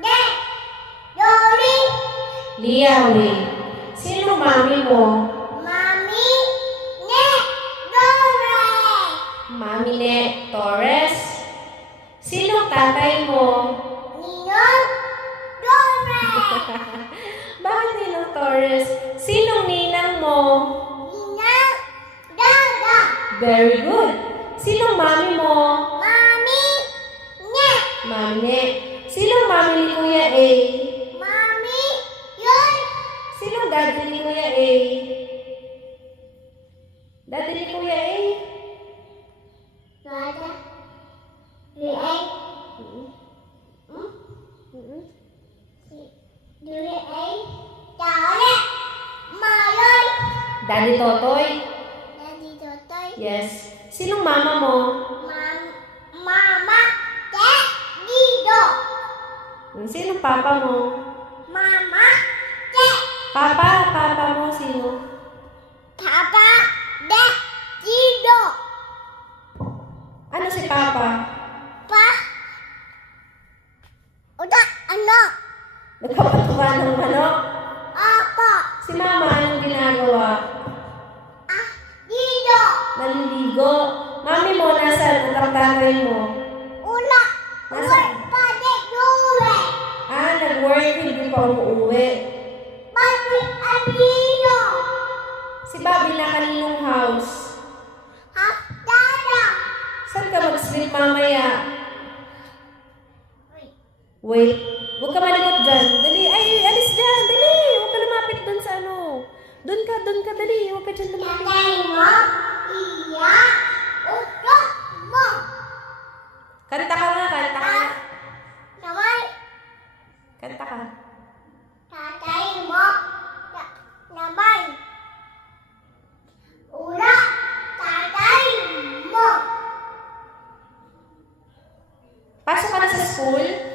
Ne. Lori. Liawi. Sino mami mo? Mami. Ne. Dore. Mami ne Torres. Sino tatay mo? Ninong. Dore. Bakit Ninong Torres? Sinong ninang mo? Ninang. Dada. Very good. Sinong mami mo? Mami. Ne. Mami ne. Sinong mami ni Kuya A? Mami. Yun. Sinong daddy ni Kuya A? Daddy ni Kuya A? Dada. Liay. Dure ay. Dore. Mayoy. Daddy Totoy? Daddy Totoy. Yes. Sinong mama mo? Mama. Te. Dido. Sinong papa mo? Mama. Te. Papa mo sino? Papa. De. Dido. Ano si papa? Pa. Uda. Ano? Nagpapatuka ng manok? Apa. Si mama anong ginagawa? Ah. Dido. Naliligo. Mami mo, nasaan ang tatay mo? Ula. Nasaan? Pa. De. Dure. Nag-work, hindi pa umuwi. Pati. Adido. Si Bobby na kaninong house. Ha. Dada. Saan ka mag-sleep mamaya? Wait. Huwag ka malikot dyan. Dali. Ay, alis dyan. Dali. Huwag ka lumapit dun sa ano. Doon ka. Dali. Huwag ka dyan lumapit. Tatay mo. Iya. Uto mo. Kanta ka nga. Naman. Kanta ka. Tatay mo. Naman. Ula. Tatay mo. Pasok ka na sa school?